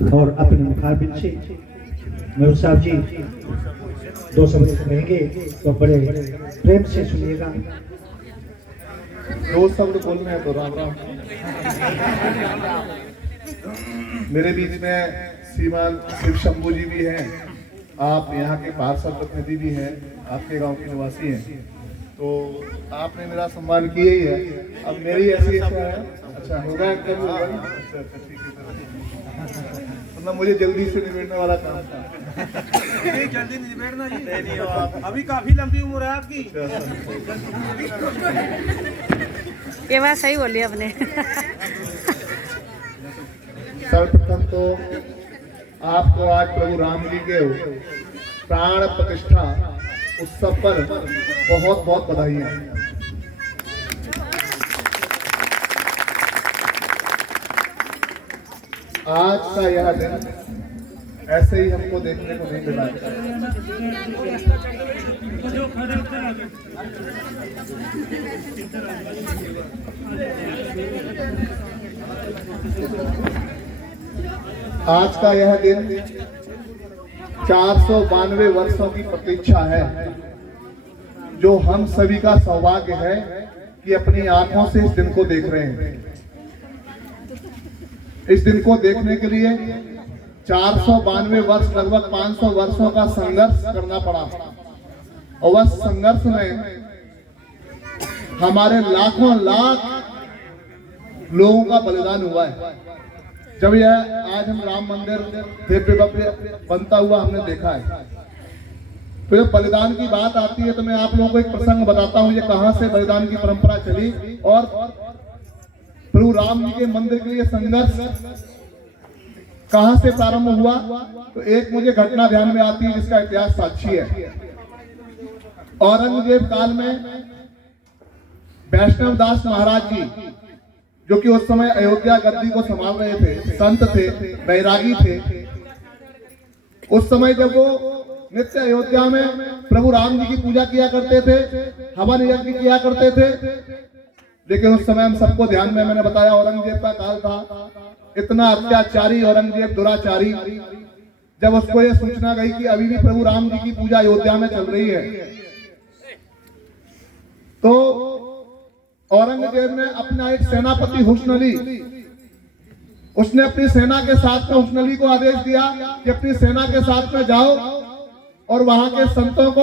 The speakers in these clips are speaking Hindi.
और अपने मुखाबिन से मयूर साहब जी दो शब्द कहेंगे तो बड़े प्रेम से सुनिएगा। दो शब्द बोलने हैं तो राम राम। मेरे बीच में श्रीमान शिव शंभू जी भी हैं, आप यहाँ के पार्षद प्रतिनिधि भी हैं, आपके गांव के निवासी हैं, तो आपने मेरा सम्मान किया ही है। अब मेरी ऐसी इच्छा है, अच्छा होगा एकदम होगा। अच्छा अच्छा ठीक है, मतलब मुझे जल्दी से निबेड़ने वाला काम था। जल्दी निबेड़ना जी नहीं हो आप, अभी काफी लंबी उम्र है आपकी। ये बात सही बोली आपने। सर्वप्रथम तो आपको आज प्रभु राम जी के प्राण प्रतिष्ठा उत्सव पर बहुत बहुत बधाइयाँ। आज का यह दिन ऐसे ही हमको देखने को नहीं मिला। आज का यह दिन 492 वर्षों की प्रतीक्षा है, जो हम सभी का सौभाग्य है कि अपनी आंखों से इस दिन को देख रहे हैं। इस दिन को देखने के लिए 492 वर्ष, लगभग 500 वर्षों का संघर्ष करना पड़ा, और वह संघर्ष में हमारे लाखों लाख लोगों का बलिदान हुआ है। जब यह आज हम राम मंदिर दिव्य भव्य बनता हुआ हमने देखा है, तो जब बलिदान की बात आती है तो मैं आप लोगों को एक प्रसंग बताता हूँ, ये कहां से बलिदान की परंपरा चली और प्रभु राम जी के मंदिर के लिए संघर्ष कहां से प्रारंभ हुआ। तो एक मुझे घटना ध्यान में आती है जिसका इतिहास साक्षी है। औरंगजेब काल में वैष्णव दास महाराज जी, जो कि उस समय अयोध्या गद्दी को संभाल रहे थे, संत थे, बैरागी थे, उस समय जब वो नित्य अयोध्या में प्रभु राम जी की पूजा किया करते थे, हवन यज्ञ किया करते थे, लेकिन उस समय हम सबको ध्यान में, मैंने बताया औरंगजेब का काल था, इतना अत्याचारी औरंगजेब, दुराचारी, जब उसको ये सूचना गई कि अभी भी प्रभु राम जी की पूजा अयोध्या में चल रही है, तो औरंगजेब ने अपना एक सेनापति हुस्न-अली, उसने अपनी सेना के साथ में हुस्न-अली को आदेश दिया कि अपनी सेना के साथ में जाओ और वहां के संतों को,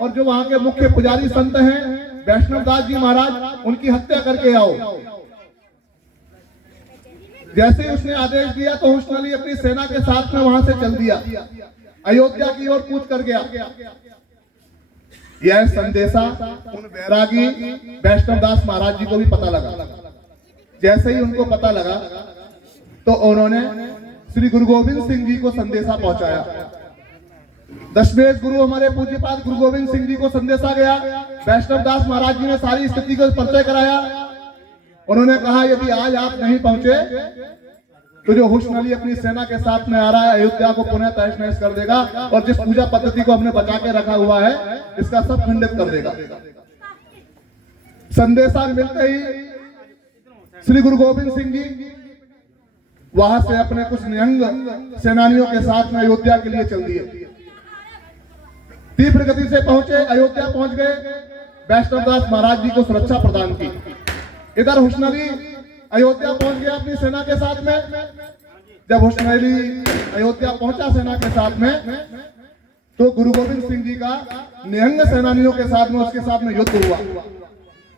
और जो वहां के मुख्य पुजारी संत हैं वैष्णव दास जी महाराज, उनकी हत्या करके आओ। जैसे ही उसने आदेश दिया तो हुस्न-अली अपनी सेना के साथ में वहां से चल दिया, अयोध्या की ओर कूच कर गया। यह संदेशा उन बैरागी वैष्णव दास महाराज जी को भी पता लगा। जैसे ही उनको पता लगा तो उन्होंने श्री गुरु गोविंद सिंह जी को संदेशा पहुंचाया। दशमेश गुरु हमारे पूज्यपाद गुरु गोविंद सिंह जी को संदेशा गया। वैष्णव दास महाराज जी ने सारी स्थिति को परिचय कराया। उन्होंने कहा यदि आज आप नहीं पहुंचे तो जो हुस्न-अली अपनी सेना के साथ में आ रहा है, अयोध्या को पुनः तहस नहस कर देगा, और जिस पूजा पद्धति को हमने बचा के रखा हुआ है इसका सब खंडित कर देगा। संदेशा मिलते ही श्री गुरु गोविंद सिंह जी वहां से अपने कुछ निहंग सेनानियों के साथ में अयोध्या के लिए चल दिए। तीव्र गति से पहुंचे, अयोध्या पहुंच गए, वैष्णव दास महाराज जी को सुरक्षा प्रदान की। इधर हुस्न-अली अयोध्या पहुंच गया अपनी सेना के साथ में। जब हुस्न-अली अयोध्या पहुंचा सेना के साथ में, तो गुरु गोविंद सिंह जी का निहंग सेनानियों के साथ में, उसके साथ में युद्ध हुआ।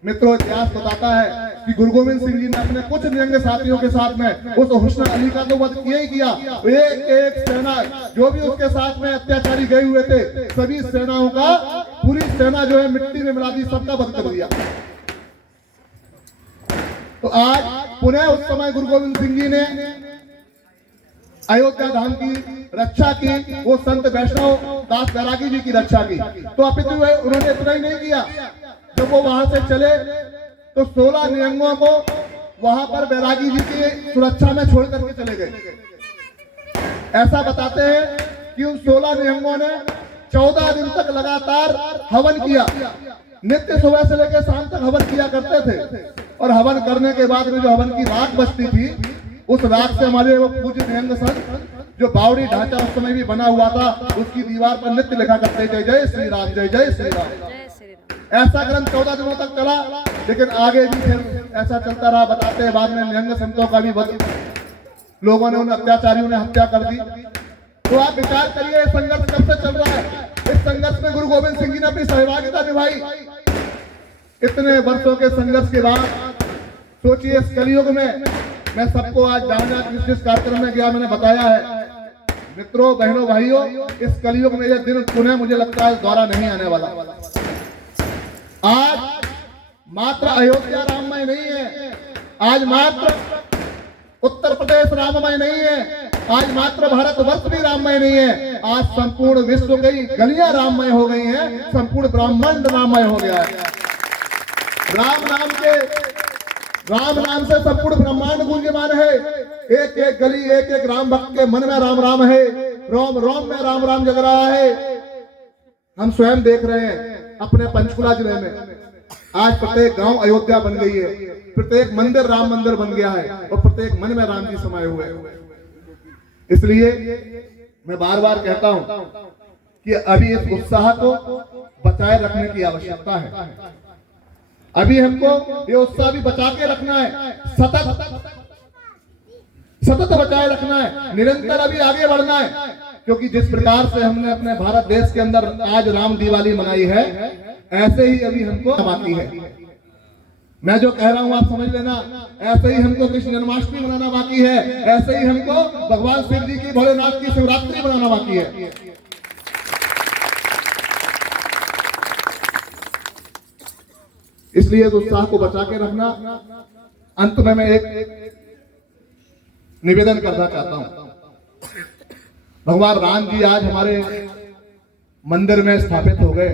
मित्रों, इतिहास बताता है कि गुरु गोविंद सिंह जी ने अपने कुछ निहंग साथियों के साथ में उस हुस्न-अली का तो वध किया ही किया, एक एक सेना जो भी उसके साथ में अत्याचारी गए हुए थे, सभी सेनाओं का, पूरी सेना जो है मिट्टी में मिला दी, सबका वध कर दिया। तो आज पुनः उस समय गुरु गोविंद सिंह जी ने अयोध्या धाम की रक्षा की, वो संत वैष्णव दास बैरागी जी की रक्षा की। तो अपितु उन्होंने इतना ही नहीं किया, जब वो वहां से चले तो 16 निहंगों को वहां पर बैरागी जी की सुरक्षा में छोड़ करके चले गए। ऐसा बताते हैं कि उन 16 निहंगों ने 14 दिन तक लगातार हवन किया। नित्य सुबह से लेकर शाम तक हवन किया करते थे, और हवन करने के बाद में जो हवन की राख बचती थी उस राग से हमारे वो पूज्य निहंग सर जो बावड़ी ढांचा उस समय भी बना हुआ था, उसकी दीवार पर नित्य लिखा करते जय जय श्री राम, जय जय श्री राम। जय श्री राम। ऐसा क्रम 14 दिनों तक चला, लेकिन आगे भी फिर ऐसा चलता रहा। बताते हैं बाद में निहंग संतों का भी लोगों ने, उन अत्याचारियों ने हत्या कर दी। तो आप विचार करिए संघर्ष कब से चल रहा है। इस संघर्ष में गुरु गोविंद सिंह जी ने अपनी सहभागिता निभाई। इतने वर्षों के संघर्ष के बाद सोचिए इस कलयुग में, मैं सबको आज जहां जिस कार्यक्रम में गया मैंने बताया है, मित्रों बहनों भाइयों, इस कलयुग में यह दिन पुनः मुझे लगता है दोबारा नहीं आने वाला। आज मात्र अयोध्या राममय नहीं है, आज मात्र उत्तर प्रदेश राममय नहीं है, आज मात्र भारतवर्ष भी राममय नहीं है, आज संपूर्ण विश्व की गलियां राममय हो गई हैं, संपूर्ण ब्रह्मांड राममय हो गया है। राम नाम से संपूर्ण ब्रह्मांड गूंजमान है। एक एक गली, एक एक राम भक्त के मन में राम राम है, रोम रोम में राम राम जग रहा है। हम स्वयं देख रहे हैं अपने पंचकुला जिले में आज प्रत्येक गांव अयोध्या बन गई है, प्रत्येक मंदिर राम मंदिर बन गया है और प्रत्येक मन में राम जी समाये हुए हैं। इसलिए मैं बार बार कहता हूं कि अभी इस उत्साह को बचाए रखने की आवश्यकता है। अभी हमको ये उत्साह भी बचा के रखना है, सतत बचाए रखना है, निरंतर अभी आगे बढ़ना है। क्योंकि जिस प्रकार से हमने अपने भारत देश के अंदर आज राम दिवाली मनाई है, ऐसे ही अभी हमको बाकी है। मैं जो कह रहा हूं आप समझ लेना, ऐसे ही हमको कृष्ण जन्माष्टमी मनाना बाकी है, ऐसे ही हमको भगवान शिव जी की, भोलेनाथ की शिवरात्रि मनाना बाकी है। इसलिए उत्साह को बचा के रखना। अंत में मैं एक निवेदन करना चाहता हूं। भगवान राम जी आज हमारे मंदिर में स्थापित हो गए।